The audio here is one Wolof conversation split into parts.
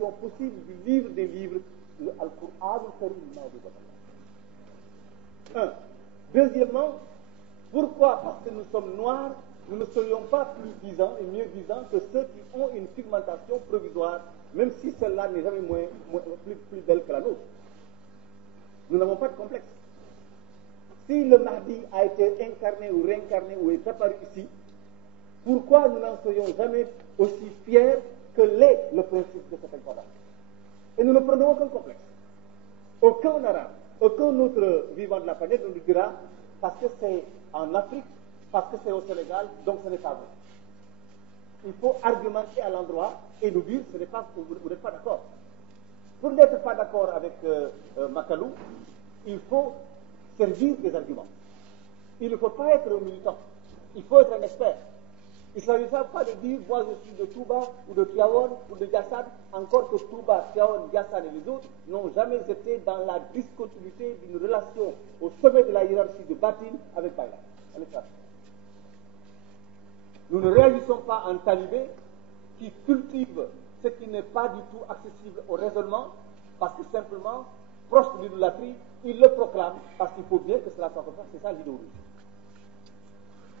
traduction possible du livre des livres, le Al-Qur'an al-Karim. Un. Deuxièmement, pourquoi? Parce que nous sommes noirs, nous ne serions pas plus disants et mieux disants que ceux qui ont une pigmentation provisoire, même si celle-là n'est jamais plus belle que la nôtre. Nous n'avons pas de complexe. Si le Mahdi a été incarné ou réincarné ou est apparu ici, pourquoi nous n'en serions jamais aussi fiers que l'est le principe de cette incarnation? Et nous ne prenons aucun complexe. Aucun arabe, aucun autre vivant de la planète nous dira parce que c'est en Afrique, parce que c'est au Sénégal, donc ce n'est pas vrai. Il faut argumenter à l'endroit et nous dire ce n'est pas, vous n'êtes pas d'accord. Pour n'être pas d'accord avec Makalou, il faut servir des arguments. Il ne faut pas être un militant. Il faut être un expert. Il ne s'agit pas de dire moi je suis de Touba ou de Tiawan ou de Yassad, encore que Touba, Tiawan, Yassad et les autres n'ont jamais été dans la discontinuité d'une relation au sommet de la hiérarchie de Batin avec Baïla. Nous ne réagissons pas en talibé qui cultive ce qui n'est pas du tout accessible au raisonnement parce que simplement, proche de l'idolâtrie, il le proclame parce qu'il faut bien que cela soit comme ça. C'est ça l'idéologie.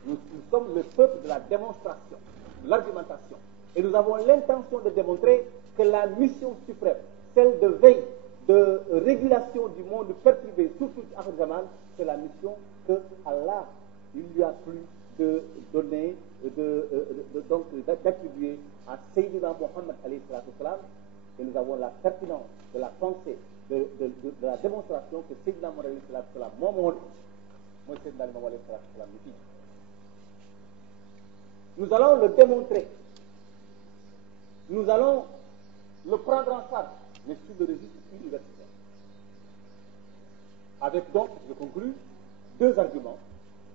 Nous sommes le peuple de la démonstration, de l'argumentation. Et nous avons l'intention de démontrer que la mission suprême, celle de veille, de régulation du monde perturbé, surtout Akhir Zaman, c'est la mission que Allah, il lui a plu de donner, donc d'attribuer à Sayyidina Muhammad alayhi salatu salam, et nous avons la pertinence de la pensée, de la démonstration que Sayyidina Muhammad alayhi salatu salam, moi Sayyidina Muhammad alayhi salatu salam, nous allons le démontrer. Nous allons le prendre en charge, mais sous le registre universitaire. Avec donc, je conclus, deux arguments.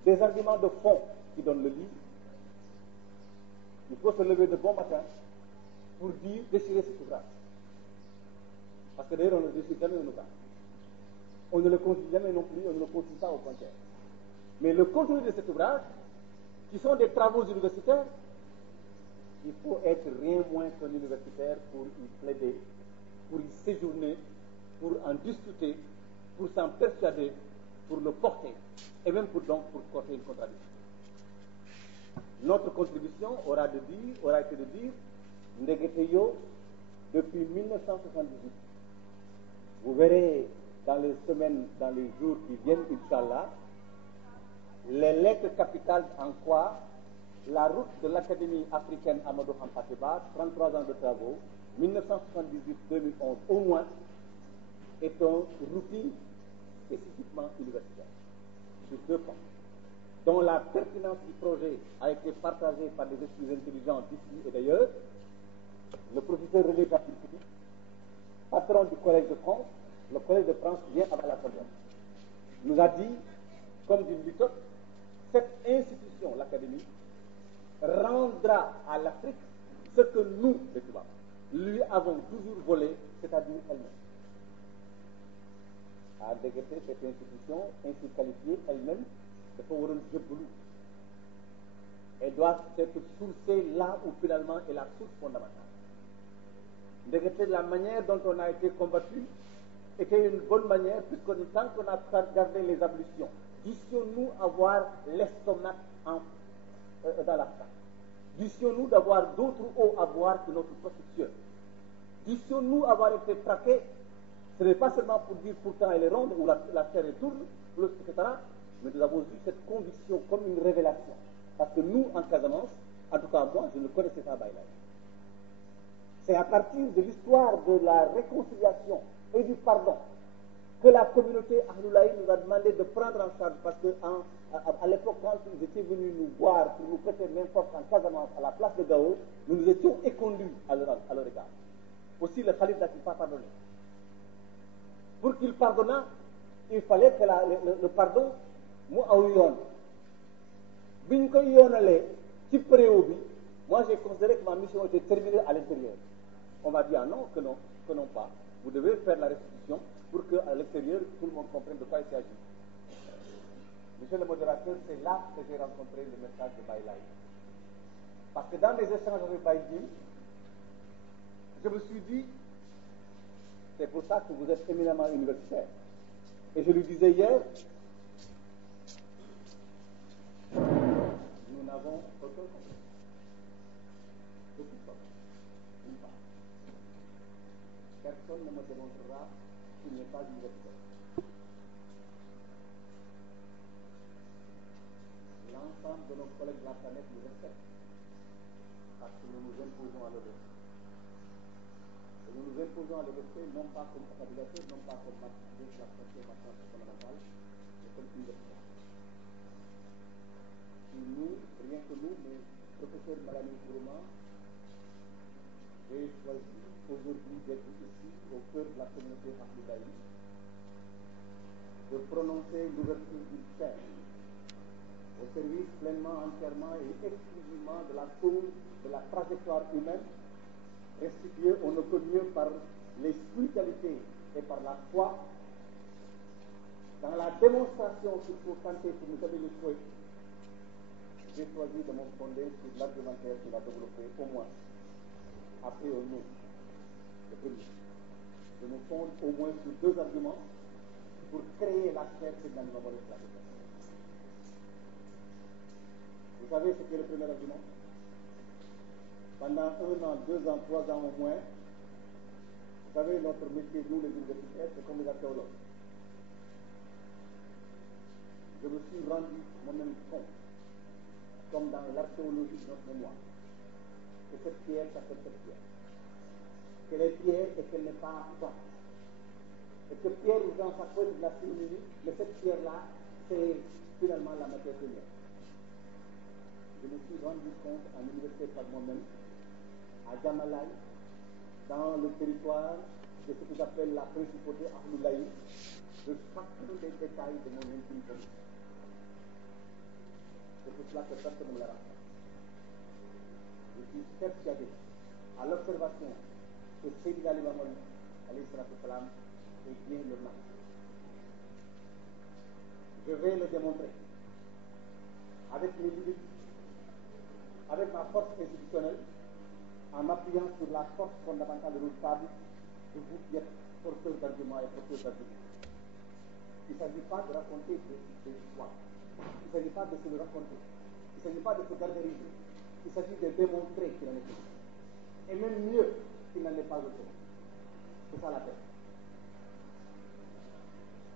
Des arguments de fond qui donnent le livre. Il faut se lever de bon matin pour dire déchirer cet ouvrage. Parce que d'ailleurs, on ne le déchire jamais un ouvrage. On ne le consulte jamais non plus, on ne le consulte pas au contraire. Mais le contenu de cet ouvrage, qui sont des travaux universitaires, il faut être rien moins qu'un universitaire pour y plaider, pour y séjourner, pour en discuter, pour s'en persuader, pour le porter, et même pour porter une contradiction. Notre contribution aura été de dire, Ndegeteyo, depuis 1978, vous verrez dans les semaines, dans les jours qui viennent, Inch'Allah, les lettres capitales en quoi la route de l'Académie africaine Amadou Hampateba, 33 ans de travaux, 1978-2011 au moins, est un routine spécifiquement universitaire, sur deux points, dont la pertinence du projet a été partagée par des esprits intelligents d'ici et d'ailleurs. Le professeur René Kapilkouti, patron du Collège de France, le Collège de France vient avant la Sorbonne, nous a dit, comme d'une méthode, cette institution, l'Académie, rendra à l'Afrique ce que nous, les Touba, lui avons toujours volé, c'est-à-dire elle-même. À dégueter cette institution, ainsi qualifiée elle-même, de Faworon Djebboulou. Elle doit être sourcée là où finalement est la source fondamentale. Dégueter la manière dont on a été combattu était une bonne manière, puisque tant qu'on a gardé les ablutions, dissions-nous avoir l'estomac dans la salle. Dissions-nous d'avoir d'autres eaux à boire que notre prostitution. Dissions-nous avoir été traqués. Ce n'est pas seulement pour dire pourtant elle est ronde ou la terre est tourne, etc. Mais nous avons eu cette conviction comme une révélation. Parce que nous, en Casamance, en tout cas moi, je ne connaissais pas Baïlaï. C'est à partir de l'histoire de la réconciliation et du pardon que la communauté Ahloulaï nous a demandé de prendre en charge, parce que à l'époque, quand ils étaient venus nous voir pour nous prêter main forte en Casamance à la place de Gao, nous nous étions écondus à leur égard. Aussi, le Khalif n'a pas pardonné. Pour qu'il pardonnât, il fallait que le pardon, moi, moi j'ai considéré que ma mission était terminée à l'intérieur. On m'a dit, ah non, que non pas. Vous devez faire la restitution pour qu'à l'extérieur, tout le monde comprenne de quoi il s'agit. Monsieur le modérateur, c'est là que j'ai rencontré le message de Baïlaï. Parce que dans les échanges avec Baïdi, je me suis dit, C'est pour ça que vous êtes éminemment universitaire. Et je lui disais hier, nous n'avons aucun complexe. De toute façon, une part. Personne ne me démontrera qu'il n'est pas universitaire. L'ensemble de nos collègues de la planète nous respectent parce que nous nous imposons à le respect. Et nous nous imposons à le respect non pas comme stabilisateur, non pas comme marqueur de la transformation fondamentale, mais comme universitaire. Et nous, rien que nous, mais professeur Malami Kourema, j'ai choisi aujourd'hui d'être ici, au cœur de la communauté Ahmadaï, de prononcer l'ouverture du chaire au service pleinement, entièrement et exclusivement de la cause de la trajectoire humaine, restituée on ne peut mieux par les spiritualités et par la foi, dans la démonstration qu'il faut tenter pour nous donner le souhait. J'ai choisi de me fonder sur l'argumentaire qu'il a développé au moins, après au nom, le premier. Je me fonde au moins sur deux arguments pour créer la chair de l'animal de la vie. Vous savez ce qu'est le premier argument? Pendant 1 an, 2 ans, 3 ans au moins, vous savez, notre métier, nous les universitaires, c'est comme les archéologues. Je me suis rendu moi-même compte, comme dans l'archéologie de notre mémoire, que cette pierre s'appelle cette pierre. Qu'elle est pierre et qu'elle n'est pas plate. Et que pierre ou dans sa pointe de la simili, mais cette pierre-là, c'est finalement la matière première. Je me suis rendu compte en université par moi-même, à Jamalai, dans le territoire de ce que j'appelle la principauté Ahmadaï, de chacun des détails de mon intime politique. C'est pour cela que personne ne me l'a rappelé. Je suis persuadé, à l'observation, que Sayyidina Ali Muhammad alayhi salam est bien le mal. Je vais le démontrer avec mes limites, avec ma force institutionnelle, en m'appuyant sur la force fondamentale redoutable de vous qui êtes porteurs d'arguments et porteurs d'arguments. Il ne s'agit pas de raconter des histoires. Il ne s'agit pas de se le raconter. Il ne s'agit pas de se gargariser. Il s'agit de démontrer qu'il en est autrement. Et même mieux qu'il n'en est pas autrement. C'est ça la paix.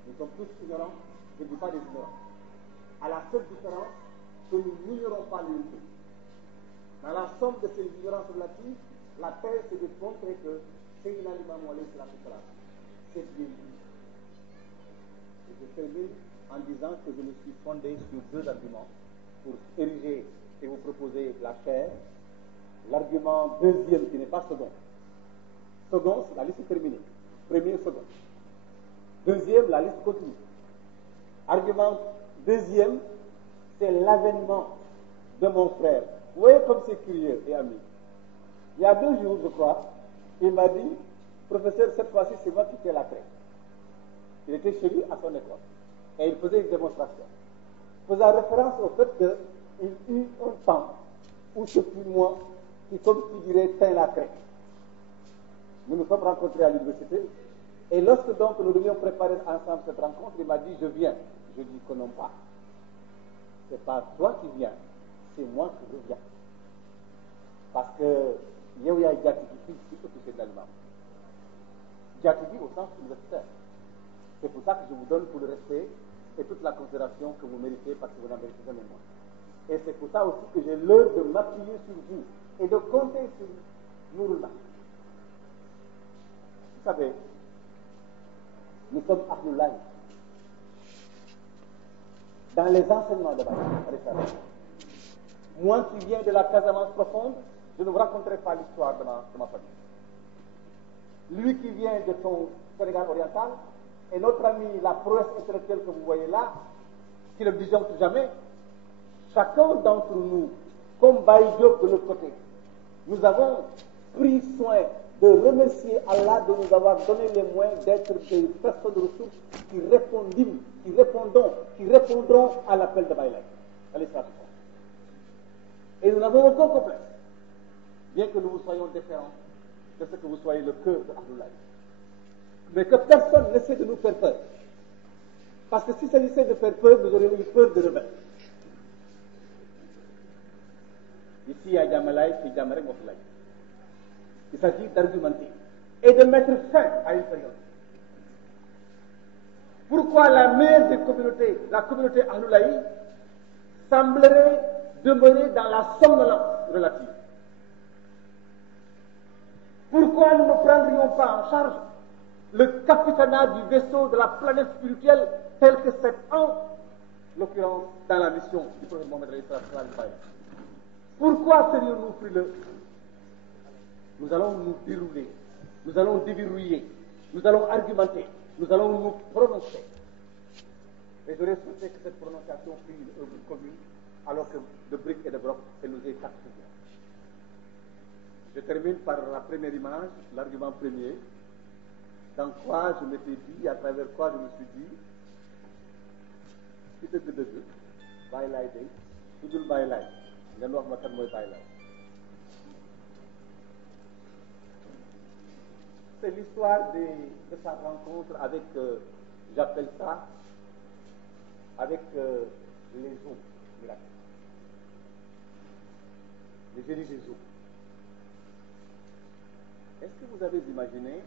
Nous sommes tous ignorants, je ne dis pas des ignorants. À la seule différence que nous n'ignorons pas l'unité. Dans la somme de ces ignorances relatives, la paix, c'est de montrer que Sayyidina l'imam alayhi salam, c'est bien dit. Et je termine en disant que je me suis fondé sur deux arguments pour ériger et vous proposer la chair. L'argument deuxième qui n'est pas second. Second, c'est la liste terminée. Premier, second. Deuxième, la liste continue. Argument deuxième, c'est l'avènement de mon frère. Vous voyez comme c'est curieux et ami. Il y a 2 jours, je crois, il m'a dit, professeur, cette fois-ci, c'est moi qui fais la crème. Il était chez lui à son école. Et il faisait une démonstration. Faisant référence au fait qu'il eut un temps où ce fut moi qui, comme tu dirais, teint la crème. Nous nous sommes rencontrés à l'université. Et lorsque donc nous devions préparer ensemble cette rencontre, il m'a dit, je viens. Je dis que non pas. C'est pas toi qui viens, c'est moi qui reviens. Parce que yow yaay jàtti bi fii ci officier de l'aliment. Jàtti bi au sens universitaire. C'est pour ça que je vous donne tout le respect et toute la considération que vous méritez parce que vous n'en méritez jamais moins. Et c'est pour ça aussi que j'ai l'heure de m'appuyer sur vous et de compter sur Nourullah. Vous savez, nous sommes Ahlullah. Dans les enseignements de Baye, moi qui viens de la Casamance profonde, je ne vous raconterai pas l'histoire de ma famille. Lui qui vient de son Sénégal oriental, et notre ami, la prouesse intellectuelle que vous voyez là, qui ne disjoncte jamais, chacun d'entre nous, comme Baye Diop de l'autre côté, nous avons pris soin de remercier Allah de nous avoir donné les moyens d'être des personnes de ressources qui répondront à l'appel de Baye Laye. Et nous n'avons aucun complexe, bien que nous vous soyons différents de ce que vous soyez le cœur de Abdoulaye. mais que personne n'essaie de nous faire peur. Parce que s'il s'agissait de faire peur, nous aurions eu peur de remettre. Ici, à Djamalai, c'est Djamarek Moflai. Il s'agit d'argumenter et de mettre fin à une période. Pourquoi la mère des communautés, la communauté Ahloulaï, semblerait demeurer dans la somnolence relative? Pourquoi nous ne prendrions pas en charge le capitanat du vaisseau de la planète spirituelle tel que c'est en l'occurrence dans la mission du prophète Mohammed alayhi salam? Pourquoi serions-nous frileux? Nous allons nous dérouler, nous allons déverrouiller, nous allons argumenter, nous allons nous prononcer. Et j'aurais souhaité que cette prononciation fût une œuvre commune, alors que de briques et de brocs, elle nous est particulière. Je termine par la première image, l'argument premier, dans quoi je m'étais dit, à travers quoi je me suis dit, ci dëgg-dëgg bàyyi laay day su dul bàyyi laay ngeen wax ma kan mooy bàyyi laay. C'est l'histoire de sa rencontre avec, j'appelle ça, avec les eaux miraculeuses, les génies des eaux. Est-ce que vous avez imaginé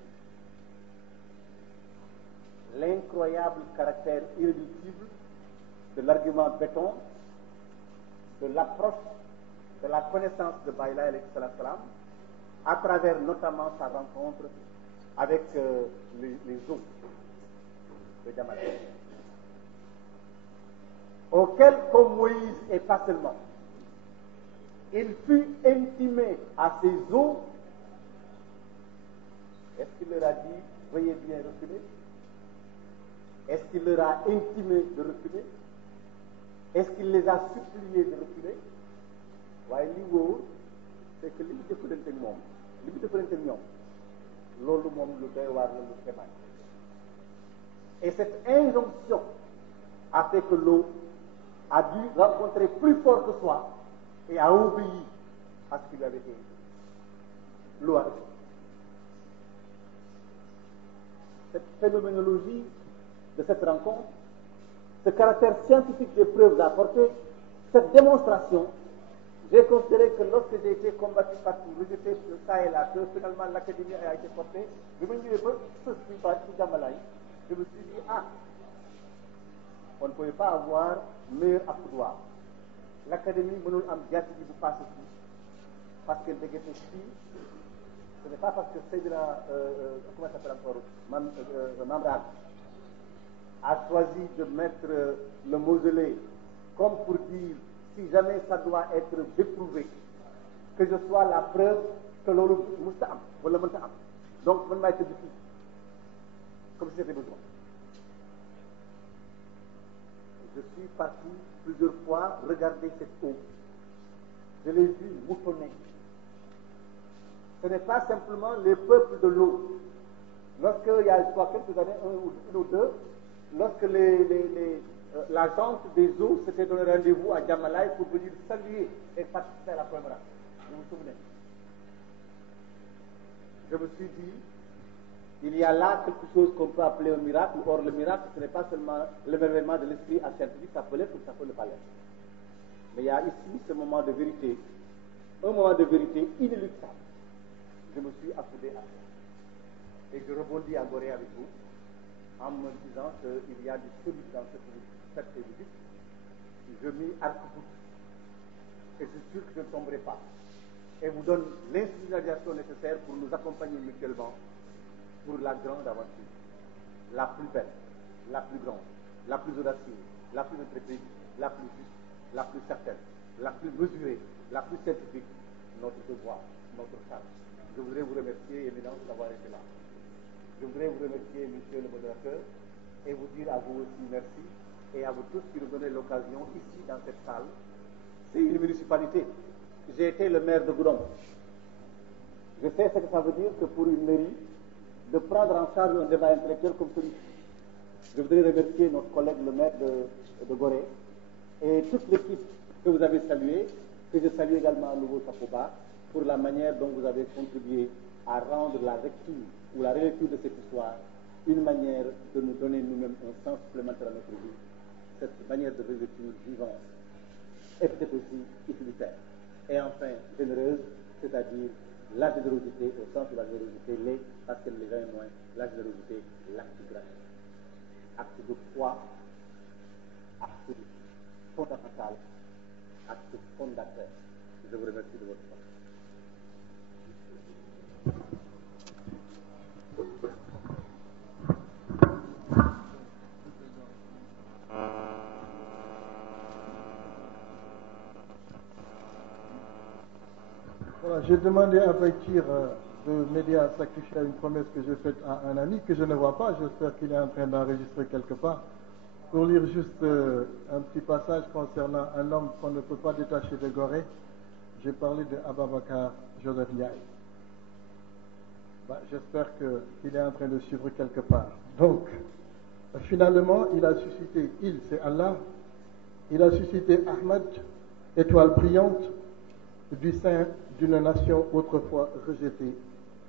l'incroyable caractère irréductible de l'argument béton, de l'approche, de la connaissance de Baïla alayhi salam, à travers notamment sa rencontre avec les eaux de Djamalai, auquel, comme Moïse et pas seulement, il fut intimé à ces eaux. Est-ce qu'il leur a dit veuillez bien reculer? Est-ce qu'il leur a intimé de reculer? Est-ce qu'il les a suppliés de reculer? waaye li wóor c'est que li mu jëfalante ak moom li mu jëfalante ak ñoom loolu moom lu doy waar la lu kéemaan. Et cette injonction a fait que l'eau a dû rencontrer plus fort que soi et a obéi à ce qui lui avait été dit. L'eau a reçu. Cette phénoménologie de cette rencontre, ce caractère scientifique des preuves apportées, cette démonstration, j'ai considéré que lorsque j'ai été combattu partout, rejeté ça et là, que finalement l'académie a été portée, je me suis dit, on ne pouvait pas avoir meilleur accoudoir. L'académie mënul am jàtti ji bu passé fii parce que ndekete fii ce n'est pas parce que Seydina comment ça s'appelle encore Mamran a choisi de mettre le mausolée comme pour dire si jamais ça doit être éprouvé que je sois la preuve que loolu musta am wala mënta am donc man maay tëdd fii comme si c'était besoin. Je suis parti plusieurs fois regarder cette eau. Je l'ai vu moutonner. Ce n'est pas simplement les peuples de l'eau. Lorsqu'il y a quelques années, une ou deux, lorsque la gente des eaux s'était donné rendez-vous à Djamalai pour venir saluer et participer à la première. Vous vous souvenez? Je me suis dit, il y a là quelque chose qu'on peut appeler un miracle. Or, le miracle, ce n'est pas seulement l'émerveillement de l'esprit scientifique, ça peut l'être ou ça peut ne pas l'être. Mais il y a ici ce moment de vérité, un moment de vérité inéluctable. Je me suis accoudé à ça. Et je rebondis à Gorée avec vous, en me disant qu'il y a du solide dans cette visite. Je m'y arc-boute. Et je suis sûr que je ne tomberai pas. Et vous donne l'instrumentalisation nécessaire pour nous accompagner mutuellement pour la grande aventure, la plus belle, la plus grande, la plus audacieuse, la plus intrépide, la plus juste, la plus certaine, la plus mesurée, la plus scientifique, notre devoir, notre charge. Je voudrais vous remercier, Éminence, d'avoir été là. Je voudrais vous remercier, monsieur le modérateur, et vous dire à vous aussi merci, et à vous tous qui nous donnez l'occasion, ici, dans cette salle. C'est une municipalité. J'ai été le maire de Goudomp. Je sais ce que ça veut dire que pour une mairie, de prendre en charge un débat intellectuel comme celui-ci. Je voudrais remercier notre collègue le maire de Gorée et toute l'équipe que vous avez saluée, que je salue également à nouveau Sapoba, pour la manière dont vous avez contribué à rendre la lecture ou la relecture de cette histoire une manière de nous donner nous-mêmes un sens supplémentaire à notre vie. Cette manière de revêtir vivance est peut-être aussi utilitaire. Et enfin, généreuse, c'est-à-dire la générosité, au sens où la générosité l'est, parce qu'elle n'est jamais moins, la générosité, l'acte de grâce. Acte de foi, acte fondamental, acte fondateur. Je vous remercie de votre part. Voilà, j'ai demandé à Bakir de m'aider à sacrifier à une promesse que j'ai faite à un ami que je ne vois pas. J'espère qu'il est en train d'enregistrer quelque part. Pour lire juste un petit passage concernant un homme qu'on ne peut pas détacher de Gorée. J'ai parlé de Ababakar Joseph Ndiaye. J'espère qu'il est en train de suivre quelque part. Donc, finalement, il a suscité, c'est Allah, il a suscité Ahmad, étoile brillante, du sein d'une nation autrefois rejetée,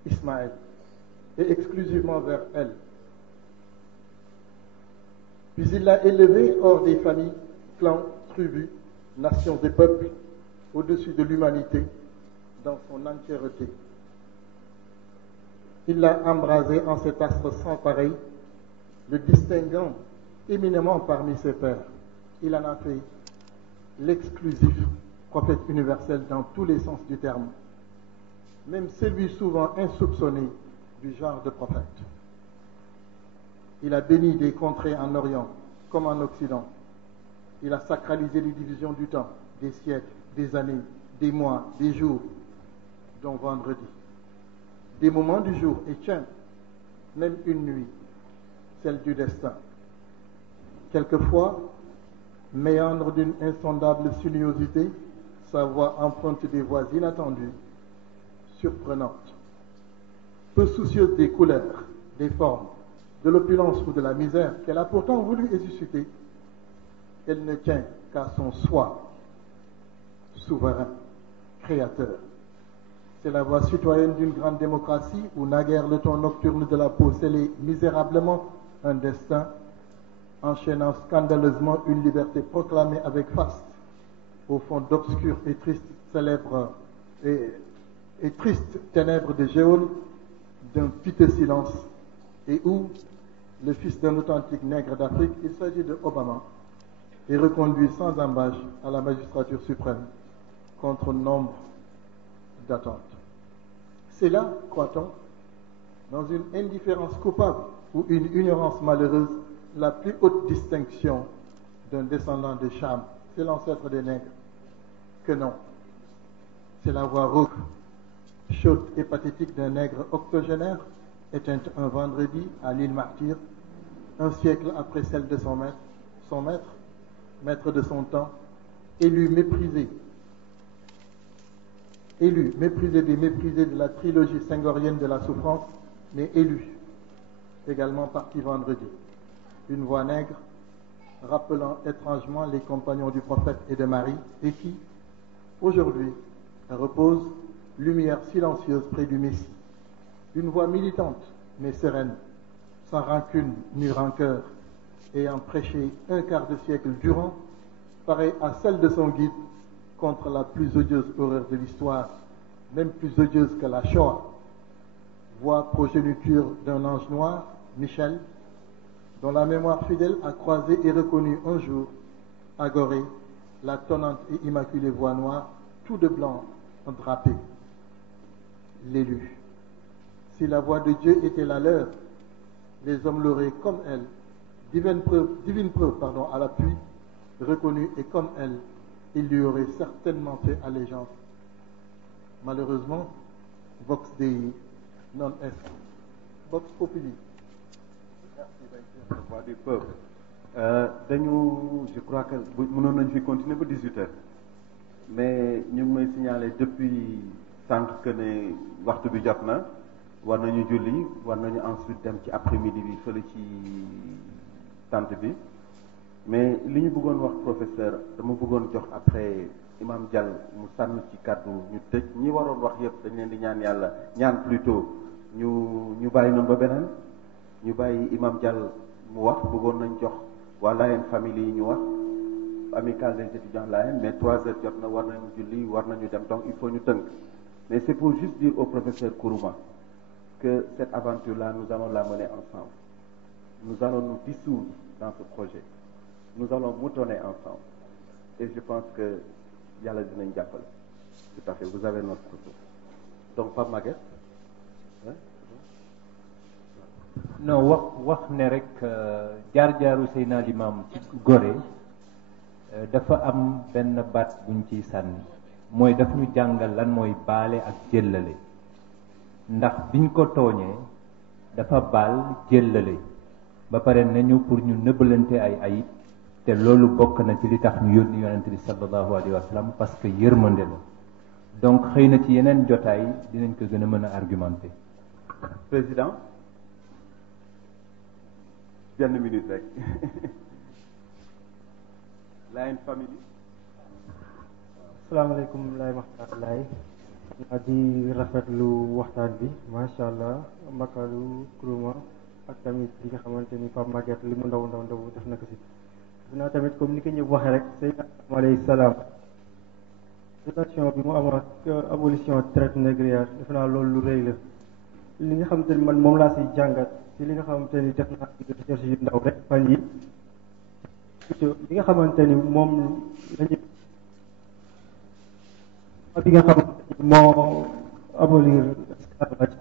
Ismaël, et exclusivement vers elle. Puis il l'a élevé hors des familles, clans, tribus, nations et peuples, au-dessus de l'humanité, dans son entièreté. Il l'a embrasé en cet astre sans pareil, le distinguant éminemment parmi ses pairs. Il en a fait l'exclusif prophète universel dans tous les sens du terme, même celui souvent insoupçonné du genre de prophète. Il a béni des contrées en Orient comme en Occident. Il a sacralisé les divisions du temps, des siècles, des années, des mois, des jours, dont vendredi. Des moments du jour, et tiens, même une nuit, celle du destin. Quelquefois, méandre d'une insondable sinuosité, sa voix emprunte des voies inattendues, surprenantes. Peu soucieuse des couleurs, des formes, de l'opulence ou de la misère qu'elle a pourtant voulu susciter, elle ne tient qu'à son soi, souverain, créateur. C'est la voix citoyenne d'une grande démocratie où naguère le ton nocturne de la peau scellait misérablement un destin, enchaînant scandaleusement une liberté proclamée avec faste, au fond d'obscures et tristes célèbres et tristes ténèbres de Géol, d'un piteux silence, et où le fils d'un authentique nègre d'Afrique, il s'agit de Obama, est reconduit sans embâche à la magistrature suprême contre nombre d'attentes. C'est là, croit-on, dans une indifférence coupable ou une ignorance malheureuse, la plus haute distinction d'un descendant de Cham, c'est l'ancêtre des nègres. Que non, c'est la voix rauque, chaude et pathétique d'un nègre octogénaire, éteinte un vendredi à l'île Martyre, un siècle après celle de son maître de son temps, élu, méprisé des méprisés de la trilogie senghorienne de la souffrance, mais élu, également parti vendredi. Une voix nègre, rappelant étrangement les compagnons du prophète et de Marie, et qui, aujourd'hui, repose, lumière silencieuse près du Messie. Une voix militante, mais sereine, sans rancune ni rancœur, ayant prêché un quart de siècle durant, pareille à celle de son guide, contre la plus odieuse horreur de l'histoire, même plus odieuse que la Shoah. Voix progéniture d'un ange noir, Michel, dont la mémoire fidèle a croisé et reconnu un jour, à Gorée, la tonnante et immaculée voix noire, tout de blanc, drapé. L'élu. Si la voix de Dieu était la leur, les hommes l'auraient comme elle, divine preuve, à l'appui, reconnue, et comme elle, il lui aurait certainement fait allégeance. Malheureusement, vox Dei non est, vox populi. La voix du peuple. Je crois que nous avons continuer pour 18h. Mais nous m'avons signalé depuis sànq que ne waxtu bi jot na war nañu julli war nañu ensuite dem ci après-midi bi fële ci tente bi mais li ñu bëggoon wax professeur dama bëggoon jox après imam Diall mu sànn ci kàddu ñu tëj ñi waroon wax yëpp dañ leen di ñaan yàlla ñaan plutôt ñu bàyyi noonu ba beneen ñu bàyyi imam Diall mu wax bëggoon nañ jox waa Layène famille yi ñu wax amicale des étudiants Layène mais 3 heures jot na war nañu julli war nañu dem donc il faut ñu tënk mais c'est pour juste dire au professeur Kourouma que cette aventure-là nous allons la mener ensemble nous allons nous dissoudre dans ce projet nous allons moutonner ensemble et je pense que yàlla dinañ jàppale tout à fait vous avez notre retour donc Pape Maguette non wax ne rek jaar-jaaru Seydina Limam ci Gorée dafa am benn baat buñ ciy sànni mooy daf ñu jàngal lan mooy baale ak jëllale ndax biñ ko tooñee dafa baal jëllale ba pare nañu pour ñu nëbbalante ay ayib te loolu bokk na ci li tax ñu yónni yonente bi sallallahu alayhi wa sallam parce que yërmande la donc xëy na ci yeneen jotaay dinañ ko gën a mën a argumenter. président benn minute rek Layène famille. asalaamaaleykum Laye Makhtar Laye di rafetlu waxtaan bi macha allah Makalu Kourouma ak tamit li nga xamante ni Pape Maguette li mu ndaw def na ko si. dinaa tamit comme ni ko ñëpp waxee rek Seydina alayhi salaam relation bi mu amoon ak abolition traite négrière def naa loolu lu rëy la li nga xamante ni man moom laa siy jàngat ci li nga xamante ni def naa recherche yu ndaw rek fan yi li nga xamante ni moom lañu bi nga xamante ni moo abolir esclavage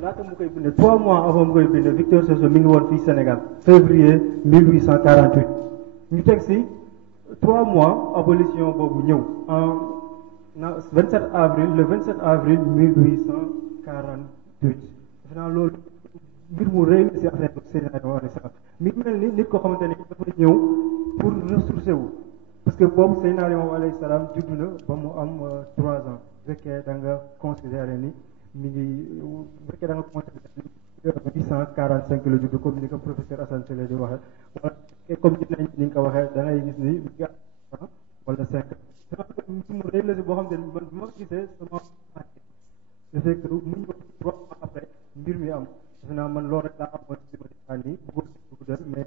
laata mu koy bind 3 mois avant mu koy bind Victor Sossow mi ngi woon fii Sénégal février 1848 ñu teg si 3 mois abolition boobu ñëw en 27 avril le 27 avril 1848 defe naa loolu mbir mu rëy la si affaire Seydina alayhi salaam mi mel ni nit ko xamante ni dafa ñëw pour ressourcer wu parce que boobu Seydina alayhi salaam judd na ba mu am 3 ans bu fekkee da nga considéré ni mi ngi bu fekkee da nga considéré ni 845 la judd comme ni ko professeur Assane Sélé di waxee wala comme ni nga ko waxee da ngay gis ni mi ngi am wala 5 mu rëy la si boo xam ne man bi ma gisee sama dafay que mu ñëw 3 mois après mbir mi am defe naa man loolu rek laa amoon ci ma daan ni bëggoon guddal mais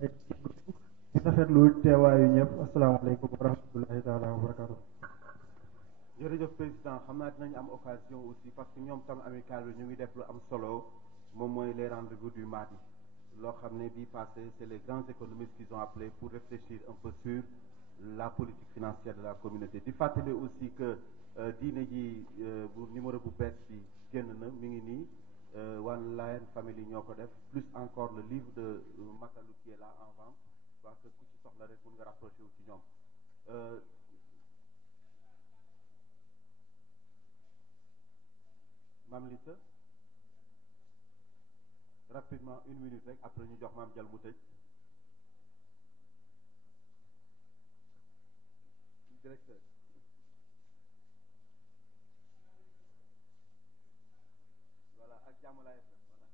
di rafetlu teewaayu ñëpp asalaamaaleykum wa rahmatullahi taala wa barakatuh jërëjëf président xam naa dinañ am occasion aussi parce que ñoom tam amical bi ñu ngi def lu am solo moom mooy les rendez-vous du mardi loo xam ne bii passé c'est les grands économistes qui ont appelé pour réfléchir un peu sur la politique financière de la communauté di fàttali aussi que diine ji bu numéro bu bees bi génn na mi ngi nii One Layène famille ñoo ko def plus encore le livre de Makalu qui est là en vente parce que ku ci soxla rek mun nga rapproché wu ci ñoom Mam Lissa rapidement 1 minute rek après ñu jox Mam Dial mu tëj directeur voilà ak jàmm laay def voilà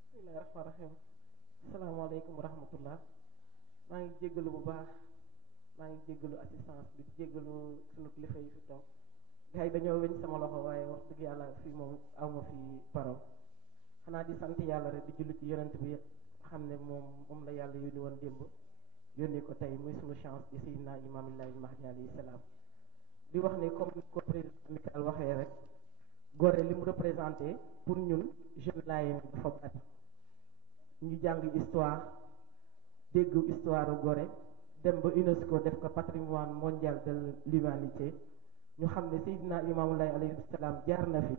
bismillahi rahmaani rahim asalaamaaleykum wa rahmatullah maa ngi jéggalu bu baax maa ngi jéggalu assistance bi jéggalu sunu kilifa yi fi toog gars yi dañoo weñ sama loxo waaye wax dëgg yàlla fii moom awma fi parole xanaa di sant yàlla rek di julli ci yonent bi xam ne moom la yàlla yónni woon démb yónni ko tey muy sunu chance di Seydina Imamillahi Mahdi alayhi salaam di wax ne comme ko président amical waxee rek Gorée li mu représenté pour ñun jeune Layène dafa bari ñu jàng histoire dégg histoire Gorée dem ba UNESCO def ko patrimoine mondial de l'humanité ñu xam ne Seydina Imamillahi alayhi salaam jaar na fi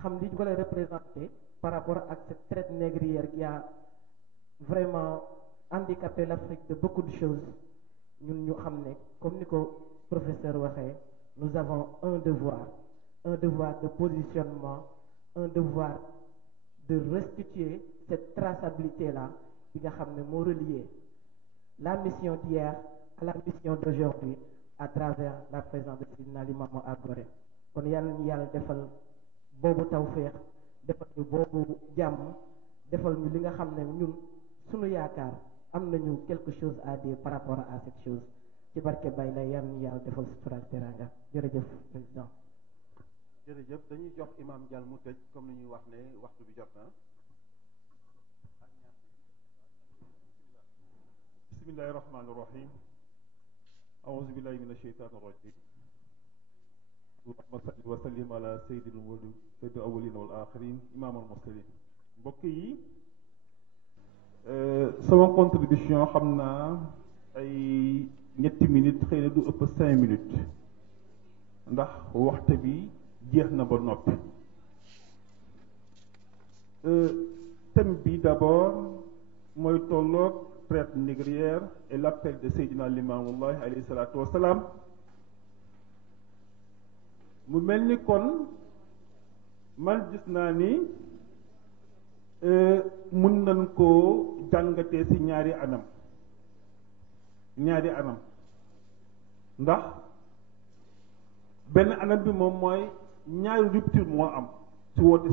xam li Gorée représenté par rapport ak cette traite négrière qui a vraiment handicapé l'Afrique de beaucoup de choses ñun ñu xam ne comme ni ko professeur waxee nous avons un devoir de positionnement un devoir de restituer cette traçabilité là bi nga xam ne moo relier la mission d'hier à la mission d'aujourd'hui à travers la présence de Seydina Limamou à Gorée kon yàlla ñu yàlla defal boobu tawféex defal ñu boobu jàmm defal ñu li nga xam ne ñun suñu yaakaar am nañu quelque chose à dire par rapport à cette chose ci barke bay la yàlla ñu yàlla defal sutura teranga jërëjëf président jërëjëf dañuy jox imam Dial mu tëj comme ni ñuy wax ne waxtu bi jot na bismillahi rahmani rahim aouzu billahi min asheytan irrajim allahumma salli wa sallim ala sayyidil awwalin wal axirin imam al mursalin mbokk yi sama contribution xam naa ay ñetti minutes xëy na du ëpp 5 minutes ndax waxte bi jeex na ba noppi thème bi d'abord mooy tolloog traite négrière et l'appel de Seydina Limaamullahi alayhi salaatu wassalaam mu mel ni kon man gis naa ni mun nañ koo jàngatee ci ñaari anam ndax benn anam bi moom mooy ñaari rupture moo am ci woote